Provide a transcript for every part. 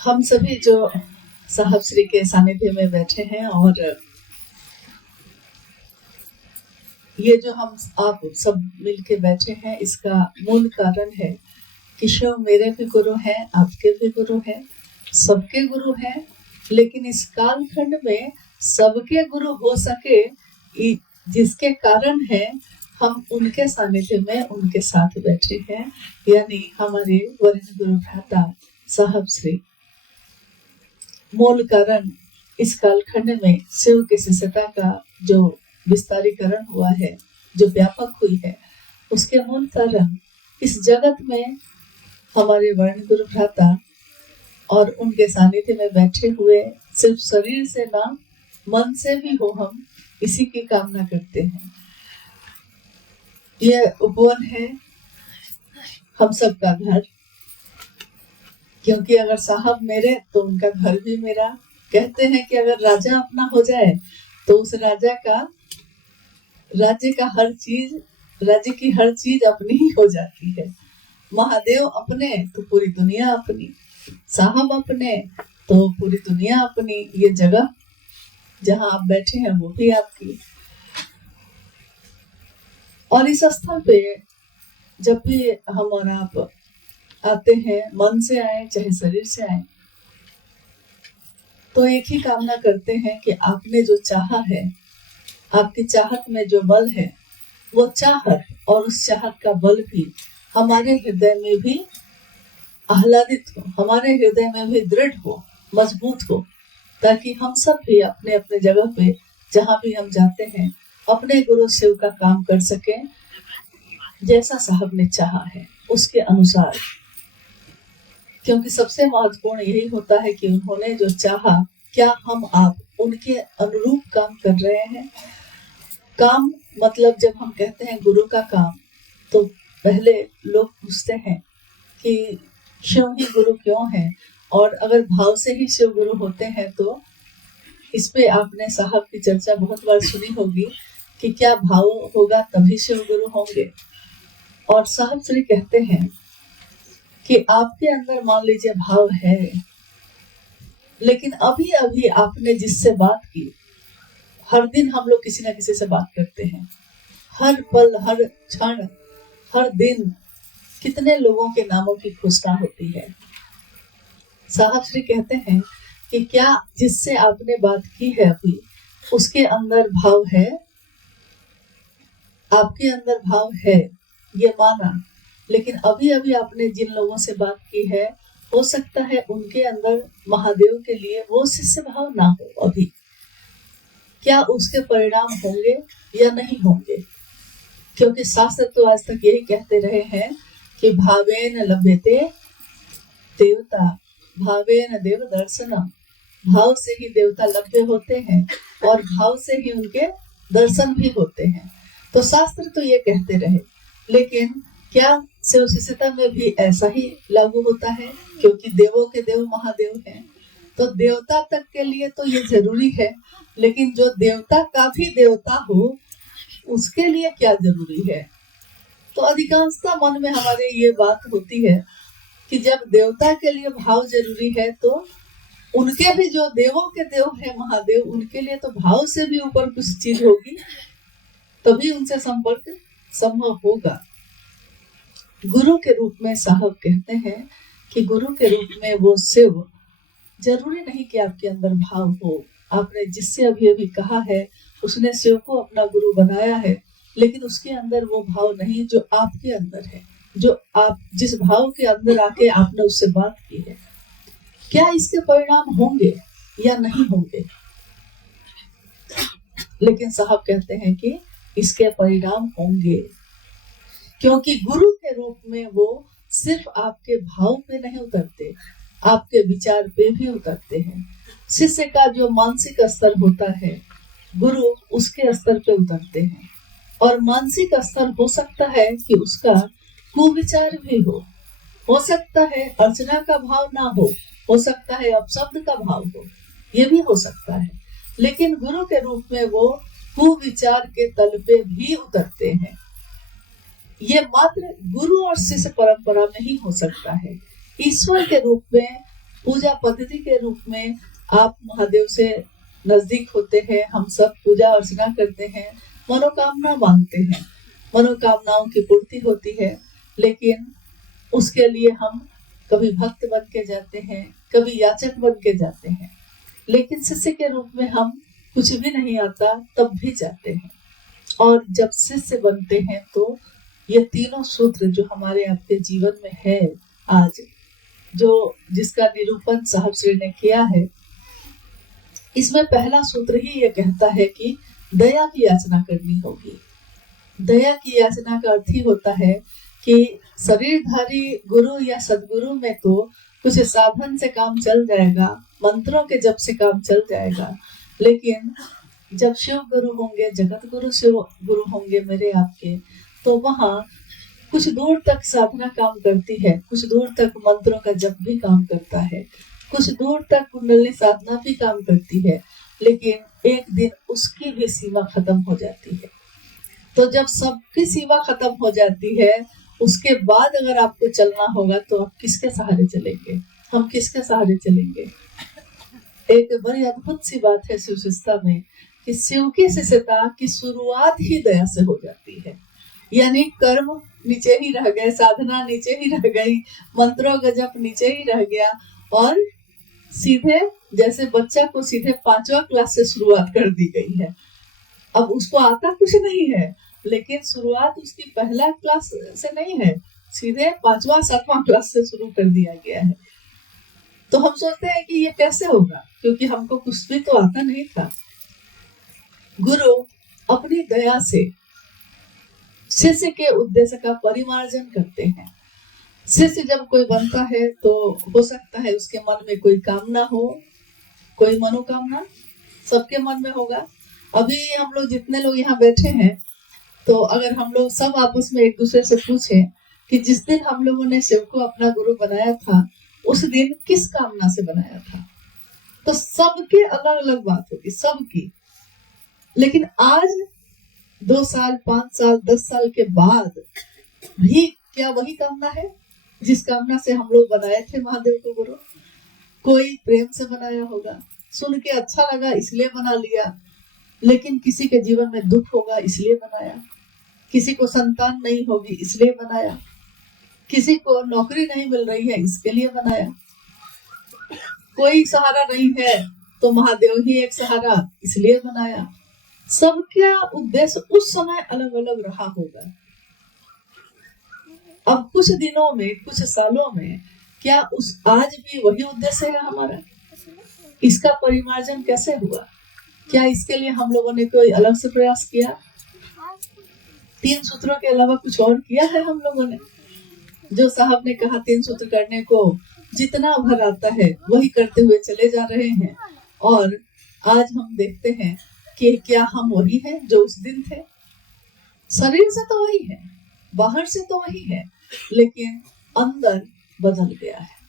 हम सभी जो साहब श्री के सानिध्य में बैठे हैं और ये जो हम आप सब मिलके बैठे हैं, इसका मूल कारण है कि शिव मेरे भी गुरु हैं, आपके भी गुरु हैं, सबके गुरु हैं। लेकिन इस कालखंड में सबके गुरु हो सके, जिसके कारण है हम उनके सानिध्य में उनके साथ बैठे हैं, यानी हमारे वरिष्ठ गुरु भ्राता साहब श्री। मूल कारण इस कालखंड में शिव के शिष्यता का जो विस्तारीकरण हुआ है, जो व्यापक हुई है, उसके मूल कारण इस जगत में हमारे वर्ण गुरु भ्राता और उनके सानिध्य में बैठे हुए सिर्फ शरीर से ना मन से भी हो, हम इसी की कामना करते हैं। यह उपवन है हम सबका घर, क्योंकि अगर साहब मेरे तो उनका घर भी मेरा। कहते हैं कि अगर राजा अपना हो जाए तो उस राज्य की हर चीज अपनी ही हो जाती है। महादेव अपने तो पूरी दुनिया अपनी, साहब अपने तो पूरी दुनिया अपनी। ये जगह जहां आप बैठे हैं वो भी आपकी। और इस स्थल पे जब भी हम और आप आते हैं, मन से आए चाहे शरीर से आए, तो एक ही कामना करते हैं कि आपने जो चाहा है, आपकी चाहत में जो बल है, वो चाहत और उस चाहत का बल भी हमारे हृदय में भी आह्लादित हो, हमारे हृदय में भी दृढ़ हो, मजबूत हो, ताकि हम सब भी अपने अपने जगह पे जहां भी हम जाते हैं अपने गुरु शिव का काम कर सकें, जैसा साहब ने चाहा है उसके अनुसार। क्योंकि सबसे महत्वपूर्ण यही होता है कि उन्होंने जो चाहा, क्या हम आप उनके अनुरूप काम कर रहे हैं। काम मतलब जब हम कहते हैं गुरु का काम, तो पहले लोग पूछते हैं कि शिव ही गुरु क्यों है, और अगर भाव से ही शिव गुरु होते हैं तो इस पे आपने साहब की चर्चा बहुत बार सुनी होगी कि क्या भाव होगा तभी शिव गुरु होंगे। और साहब श्री कहते हैं कि आपके अंदर मान लीजिए भाव है, लेकिन अभी अभी आपने जिससे बात की, हर दिन हम लोग किसी ना किसी से बात करते हैं, हर पल, हर क्षण, हर दिन कितने लोगों के नामों की घोषणा होती है। साहब श्री कहते हैं कि क्या जिससे आपने बात की है अभी, उसके अंदर भाव है, आपके अंदर भाव है, ये माना, लेकिन अभी अभी आपने जिन लोगों से बात की है, हो सकता है उनके अंदर महादेव के लिए वो शिष्य भाव ना हो अभी। क्या उसके परिणाम होंगे या नहीं होंगे? क्योंकि शास्त्र तो आज तक यही कहते रहे हैं कि भावेन लभ्यते देवता, भावेन देव दर्शनम। भाव से ही देवता लभ्य होते हैं और भाव से ही उनके दर्शन भी होते हैं। तो शास्त्र तो ये कहते रहे, लेकिन क्या शिव शिष्यता में भी ऐसा ही लागू होता है? क्योंकि देवों के देव महादेव हैं, तो देवता तक के लिए तो ये जरूरी है, लेकिन जो देवता का भी देवता हो उसके लिए क्या जरूरी है? तो अधिकांशतः मन में हमारे ये बात होती है कि जब देवता के लिए भाव जरूरी है, तो उनके भी जो देवों के देव है महादेव, उनके लिए तो भाव से भी ऊपर कुछ चीज होगी, तभी उनसे संपर्क संभव होगा। गुरु के रूप में साहब कहते हैं कि गुरु के रूप में वो शिव, जरूरी नहीं कि आपके अंदर भाव हो। आपने जिससे अभी अभी कहा है, उसने शिव को अपना गुरु बनाया है, लेकिन उसके अंदर वो भाव नहीं जो आपके अंदर है, जो आप जिस भाव के अंदर आके आपने उससे बात की है। क्या इसके परिणाम होंगे या नहीं होंगे? लेकिन साहब कहते हैं कि इसके परिणाम होंगे, क्योंकि गुरु के रूप में वो सिर्फ आपके भाव पे नहीं उतरते, आपके विचार पे भी उतरते हैं। शिष्य का जो मानसिक स्तर होता है, गुरु उसके स्तर पे उतरते हैं। और मानसिक स्तर हो सकता है कि उसका कुविचार भी हो सकता है अर्चना का भाव ना हो सकता है अपशब्द का भाव हो, ये भी हो सकता है। लेकिन गुरु के रूप में वो कुविचार के तल पे भी उतरते हैं। ये मात्र गुरु और शिष्य परंपरा में ही हो सकता है। ईश्वर के रूप में, पूजा पद्धति के रूप में आप महादेव से नजदीक होते हैं। हम सब पूजा अर्चना करते हैं, मनोकामना मांगते हैं, मनोकामनाओं की पूर्ति होती है। लेकिन उसके लिए हम कभी भक्त बन के जाते हैं, कभी याचक बन के जाते हैं। लेकिन शिष्य के रूप में हम कुछ भी नहीं आता तब भी जाते हैं। और जब शिष्य बनते हैं तो ये तीनों सूत्र जो हमारे आपके जीवन में है आज, जो जिसका निरूपण साहब श्री ने किया है, इसमें पहला सूत्र ही ये कहता है कि दया की याचना करनी होगी। दया की याचना का अर्थ ही होता है कि शरीरधारी गुरु या सदगुरु में तो कुछ साधन से काम चल जाएगा, मंत्रों के जप से काम चल जाएगा। लेकिन जब शिव गुरु होंगे, जगत गुरु शिव गुरु होंगे मेरे आपके, तो वहाँ कुछ दूर तक साधना काम करती है, कुछ दूर तक मंत्रों का जप भी काम करता है, कुछ दूर तक कुंडली साधना भी काम करती है। लेकिन एक दिन उसकी भी सीमा खत्म हो जाती है। तो जब सबकी सीमा खत्म हो जाती है, उसके बाद अगर आपको चलना होगा तो आप किसके सहारे चलेंगे? हम किसके सहारे चलेंगे? एक बड़ी अद्भुत सी बात है शिव शिष्यता में कि शिव की शिष्यता की शुरुआत ही दया से हो जाती है। यानी कर्म नीचे ही रह गए, साधना नीचे ही रह गई, मंत्रों का जप नीचे ही रह गया, और सीधे जैसे बच्चा को सीधे 5वां क्लास से शुरुआत कर दी गई है। अब उसको आता कुछ नहीं है, लेकिन शुरुआत उसकी पहला क्लास से नहीं है, सीधे 5वां 7वां क्लास से शुरू कर दिया गया है। तो हम सोचते हैं कि ये कैसे होगा, क्योंकि हमको कुछ भी तो आता नहीं था। गुरु अपनी दया से शिष्य के उद्देश्य का परिमार्जन करते हैं। शिष्य जब कोई बनता है तो हो सकता है उसके मन में कोई कामना हो, कोई मनोकामना सबके मन में होगा। अभी हम लोग जितने लोग यहाँ बैठे हैं, तो अगर हम लोग सब आपस में एक दूसरे से पूछें कि जिस दिन हम लोगों ने शिव को अपना गुरु बनाया था, उस दिन किस कामना से बनाया था, तो सबके अलग अलग बात होगी, सबकी। लेकिन आज 2 साल 5 साल 10 साल के बाद भी क्या वही कामना है जिस कामना से हम लोग बनाए थे महादेव को गुरु? कोई प्रेम से बनाया होगा, सुन के अच्छा लगा इसलिए बना लिया, लेकिन किसी के जीवन में दुख होगा इसलिए बनाया, किसी को संतान नहीं होगी इसलिए बनाया, किसी को नौकरी नहीं मिल रही है इसके लिए बनाया, कोई सहारा नहीं है तो महादेव ही एक सहारा इसलिए बनाया। सबका उद्देश्य उस समय अलग अलग रहा होगा। अब कुछ दिनों में, कुछ सालों में, क्या उस आज भी वही उद्देश्य है हमारा? इसका परिमार्जन कैसे हुआ? क्या इसके लिए हम लोगों ने कोई अलग से प्रयास किया? 3 सूत्रों के अलावा कुछ और किया है हम लोगों ने? जो साहब ने कहा 3 सूत्र करने को जितना भर आता है वही करते हुए चले जा रहे हैं, और आज हम देखते हैं कि क्या हम वही हैं जो उस दिन थे? शरीर से तो वही है, बाहर से तो वही है, लेकिन अंदर बदल गया है।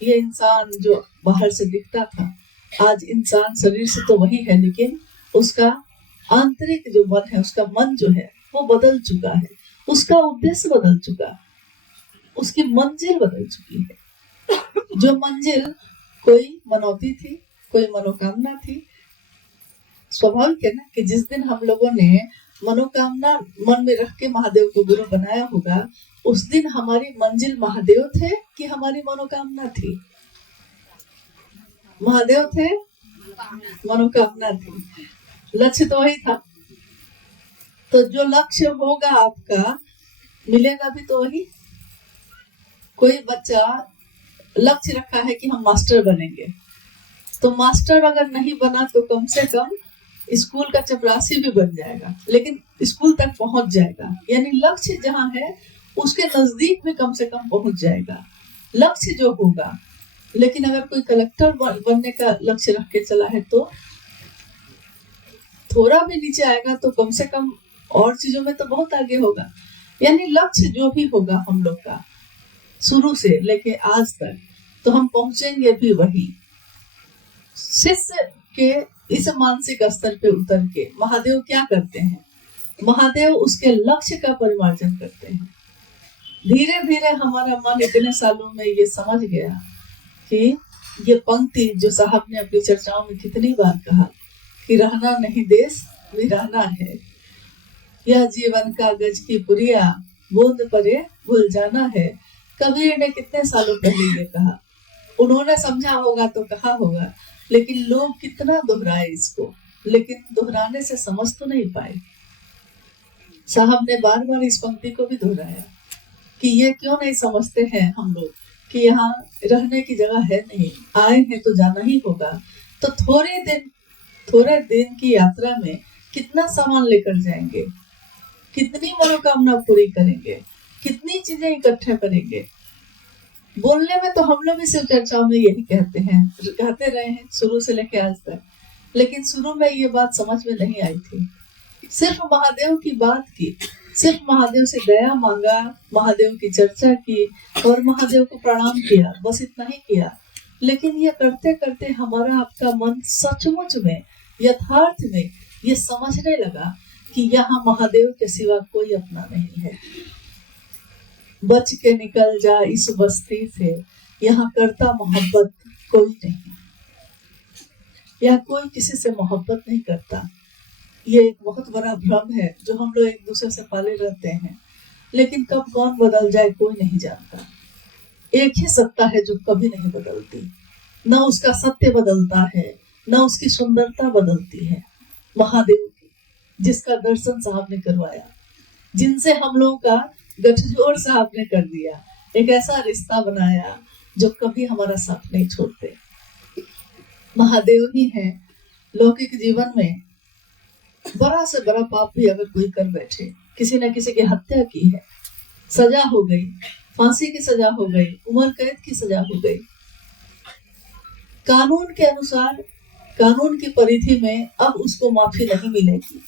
ये इंसान जो बाहर से दिखता था, आज इंसान शरीर से तो वही है, लेकिन उसका आंतरिक जो मन है, उसका मन जो है वो बदल चुका है, उसका उद्देश्य बदल चुका, उसकी मंजिल बदल चुकी है। जो मंजिल कोई मनौती थी, कोई मनोकामना थी, स्वाभाविक है ना कि जिस दिन हम लोगों ने मनोकामना मन में रख के महादेव को गुरु बनाया होगा, उस दिन हमारी मंजिल महादेव थे कि हमारी मनोकामना थी? महादेव थे, मनोकामना थी, लक्ष्य तो वही था। तो जो लक्ष्य होगा आपका, मिलेगा भी तो वही। कोई बच्चा लक्ष्य रखा है कि हम मास्टर बनेंगे, तो मास्टर अगर नहीं बना तो कम से कम स्कूल का चपरासी भी बन जाएगा, लेकिन स्कूल तक पहुंच जाएगा। यानी लक्ष्य जहां है उसके नजदीक भी कम से कम पहुंच जाएगा, लक्ष्य जो होगा। लेकिन अगर कोई कलेक्टर बनने का लक्ष्य रख के चला है तो थोड़ा भी नीचे आएगा, तो कम से कम और चीजों में तो बहुत आगे होगा। यानी लक्ष्य जो भी होगा हम लोग का शुरू से लेके आज तक, तो हम पहुंचेंगे भी वही। शिष्य के इस मानसिक स्तर पे उतर के महादेव क्या करते हैं? महादेव उसके लक्ष्य का परिमार्जन करते हैं। धीरे धीरे हमारा मन इतने सालों में ये समझ गया कि ये पंक्ति जो साहब ने अपनी चर्चाओं में कितनी बार कहा कि रहना नहीं देश वीराना है, यह जीवन का गज की पुरिया, बूंद परे भूल जाना है। कबीर ने कितने सालों पहले ये कहा, उन्होंने समझा होगा तो कहा होगा, लेकिन लोग कितना दोहराए इसको, लेकिन दोहराने से समझ तो नहीं पाए। साहब ने बार बार इस पंक्ति को भी दोहराया कि ये क्यों नहीं समझते हैं हम लोग कि यहाँ रहने की जगह है नहीं, आए हैं तो जाना ही होगा। तो थोड़े दिन की यात्रा में कितना सामान लेकर जाएंगे, कितनी मनोकामना पूरी करेंगे, कितनी चीजें इकट्ठा करेंगे। बोलने में तो हम लोग भी शिव चर्चाओं में यही कहते रहे हैं शुरू से लेकर आज तक, लेकिन शुरू में ये बात समझ में नहीं आई थी। सिर्फ महादेव की बात की, सिर्फ महादेव से दया मांगा, महादेव की चर्चा की और महादेव को प्रणाम किया, बस इतना ही किया। लेकिन ये करते करते हमारा आपका मन सचमुच में, यथार्थ में ये समझने लगा कि यहाँ महादेव के सिवा कोई अपना नहीं है। बच के निकल जा इस बस्ती से, यहाँ करता मोहब्बत कोई नहीं, यहाँ कोई किसी से मोहब्बत नहीं करता। ये एक बहुत बड़ा भ्रम है जो हम लोग एक दूसरे से पाले रहते हैं, लेकिन कब कौन बदल जाए कोई नहीं जानता। एक ही सत्ता है जो कभी नहीं बदलती, न उसका सत्य बदलता है, न उसकी सुंदरता बदलती है। महादेव की, जिसका दर्शन साहब ने करवाया, जिनसे हम लोगों का गठजोड़ साहब ने कर दिया, एक ऐसा रिश्ता बनाया जो कभी हमारा साथ नहीं छोड़ते। महादेव ही है। लौकिक जीवन में बड़ा से बड़ा पाप भी अगर कोई कर बैठे, किसी न किसी की हत्या की है, सजा हो गई, फांसी की सजा हो गई, उम्र कैद की सजा हो गई, कानून के अनुसार, कानून की परिधि में अब उसको माफी नहीं मिलेगी।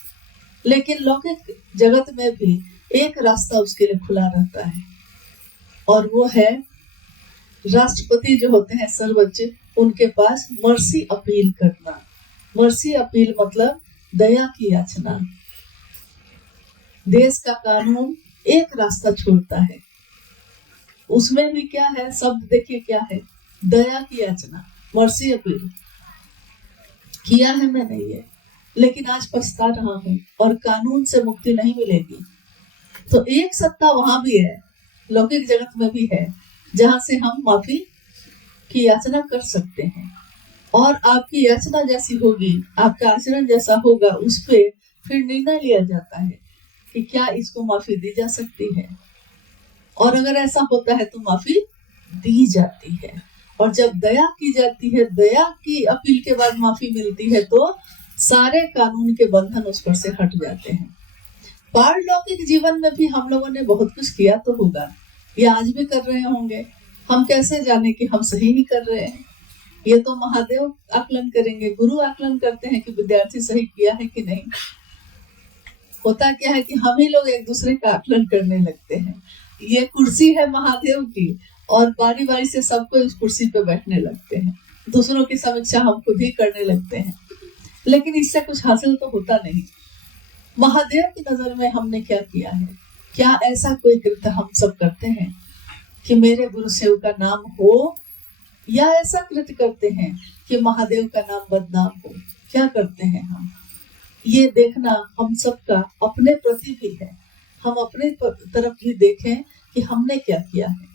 लेकिन लौकिक जगत में भी एक रास्ता उसके लिए खुला रहता है, और वो है राष्ट्रपति जो होते हैं सर्वोच्च, उनके पास मर्सी अपील करना। मर्सी अपील मतलब दया की याचना। देश का कानून एक रास्ता छोड़ता है, उसमें भी क्या है, शब्द देखिए क्या है, दया की याचना, मर्सी अपील। किया है मैंने ये, लेकिन आज पछता रहा हूं और कानून से मुक्ति नहीं मिलेगी। तो एक सत्ता वहां भी है, लौकिक जगत में भी है, जहां से हम माफी की याचना कर सकते हैं। और आपकी याचना जैसी होगी, आपका आचरण जैसा होगा, उस पे फिर निर्णय लिया जाता है कि क्या इसको माफी दी जा सकती है। और अगर ऐसा होता है तो माफी दी जाती है। और जब दया की जाती है, दया की अपील के बाद माफी मिलती है, तो सारे कानून के बंधन उस पर से हट जाते हैं। पारलौकिक जीवन में भी हम लोगों ने बहुत कुछ किया तो होगा, या आज भी कर रहे होंगे। हम कैसे जाने कि हम सही ही कर रहे हैं? ये तो महादेव आकलन करेंगे, गुरु आकलन करते हैं कि विद्यार्थी सही किया है कि नहीं। होता क्या है कि हम ही लोग एक दूसरे का आकलन करने लगते हैं। ये कुर्सी है महादेव की, और बारी बारी से सबको इस कुर्सी पे बैठने लगते हैं, दूसरों की समीक्षा हम खुद ही करने लगते हैं, लेकिन इससे कुछ हासिल तो होता नहीं। महादेव की नजर में हमने क्या किया है? क्या ऐसा कोई कृत्य हम सब करते हैं कि मेरे गुरु शिव का नाम हो, या ऐसा कृत्य करते हैं कि महादेव का नाम बदनाम हो? क्या करते हैं हम? ये देखना हम सबका अपने प्रति भी है। हम अपने तरफ भी देखें कि हमने क्या किया है।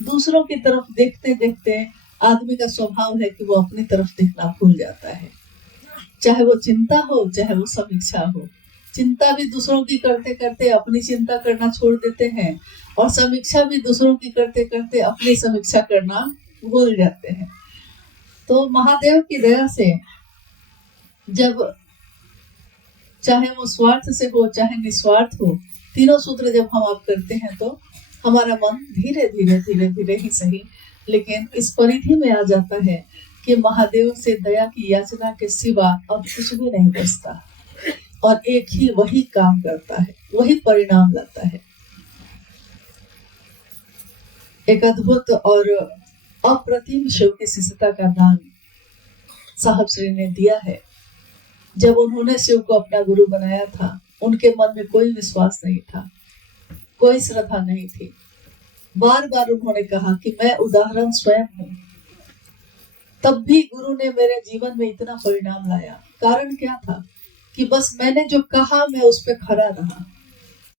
दूसरों की तरफ देखते देखते आदमी का स्वभाव है कि वो अपनी तरफ देखना भूल जाता है, चाहे वो चिंता हो, चाहे वो समीक्षा हो। चिंता भी दूसरों की करते करते अपनी चिंता करना छोड़ देते हैं, और समीक्षा भी दूसरों की करते करते अपनी समीक्षा करना भूल जाते हैं। तो महादेव की दया से जब, चाहे वो स्वार्थ से हो चाहे निस्वार्थ हो, तीनों सूत्र जब हम आप करते हैं, तो हमारा मन धीरे धीरे धीरे धीरे ही सही, लेकिन इस परिधि में आ जाता है कि महादेव से दया की याचना के सिवा अब कुछ भी नहीं बचता, और एक ही वही काम करता है, वही परिणाम लाता है। एक अद्भुत और अप्रतिम शिव की शिष्यता का दान साहब श्री ने दिया है। जब उन्होंने शिव को अपना गुरु बनाया था, उनके मन में कोई विश्वास नहीं था, कोई श्रद्धा नहीं थी। बार बार उन्होंने कहा कि मैं उदाहरण स्वयं हूँ। तब भी गुरु ने मेरे जीवन में इतना परिणाम लाया। कारण क्या था कि बस मैंने जो कहा मैं उस पर खड़ा रहा।